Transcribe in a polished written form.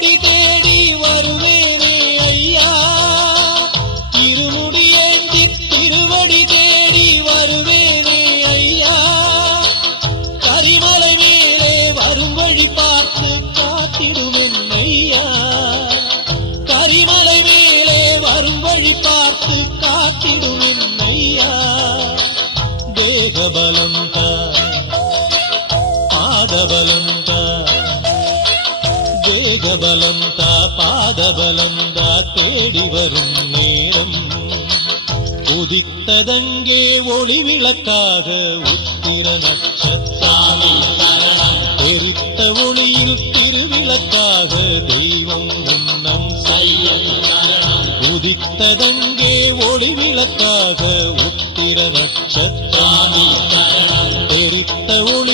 திருவடி தேடி வருவேனே ஐயா, இருமுடியேந்தி திருவடி தேடி வருவேனே ஐயா, கரிமலை மேலே வரும் வழி பார்த்து காத்திடுவேன் ஐயா, கரிமலை மேலே வரும் வழி பார்த்து காத்திடுவேன் ஐயா. தேகபலம் தா, பாதபலம் தா, தேகபலம் தா, பாதபலம் தா, தேடி வரும் நேரம் உதித்ததங்கே ஒளி விளக்காக உத்திர நட்சத்திரம், எரித்த ஒளியில் திருவிளக்காக தெய்வம் முன்னம் செல்லும். உதித்ததங்கே ஒளி விளக்காக உத்திர நட்சத்திரம், எரித்த ஒளி